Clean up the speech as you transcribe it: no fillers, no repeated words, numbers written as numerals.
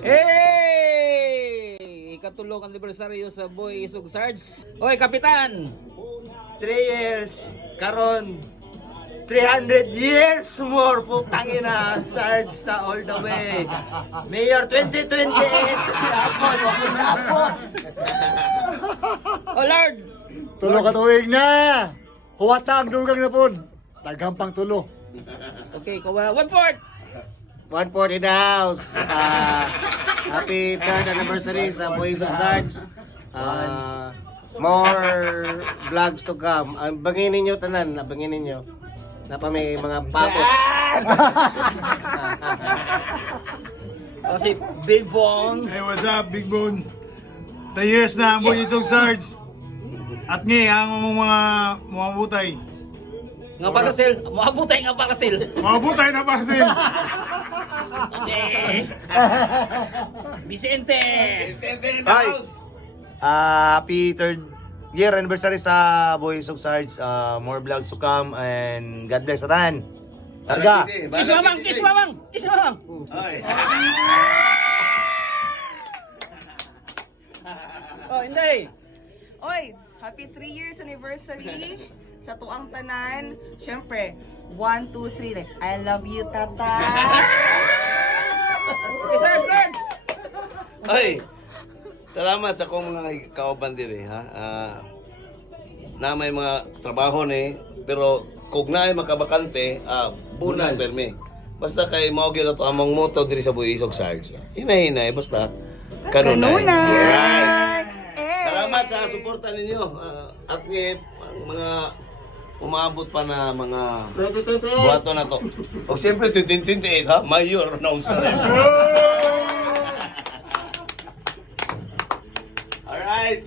Hey! Ikatulong anibersaryo sa Boy Isog Sarge. Hoy, Kapitan! 3 years, karon 300 years more, putang ina, Sarge na all the way. Mayor 2028, hapon, hapon. Oh Lord! Tulo ka tuwing na! Huwata ang dugang na po. Nagampang tulo. Okay, kawa, 1/4! 1/4 in the house. Happy 3rd anniversary sa Boys of Sarge. More vlogs to come. Banginin nyo tanan, banginin nyo. Na pa may mga papot. Kasi Big Bong. Hey, what's up, Big Bone? 3 years na ang Boy Isog Sarge. At ang mga butay. Nga parcel, maabutay nga parcel. Mga butay na parcel. Vicente! Hi! Happy 3rd year anniversary sa Boys of Sarge. More vlogs to come and God bless satan. Targa! Kiss mamang! Kiss mamang! Kiss mamang! Oh, hindi! Oy, happy 3 years anniversary sa tuang tanan. Syempre, 1, 2, 3. I love you, tata. Okay, Sarge! Ay, salamat sa kong mga kauban dire ha. Na may mga trabaho ni pero kung naay makabakante, bunal permi. Basta kay mao gyud ato among motto diri sa Boy Isog Sarge. Hinay-hinay basta kanunay. Kanunay! Salamat sa suporta ninyo. At ang mga umabot pa na mga buhato na to. O siyempre 2028 ha, mayor na unsa. Alright.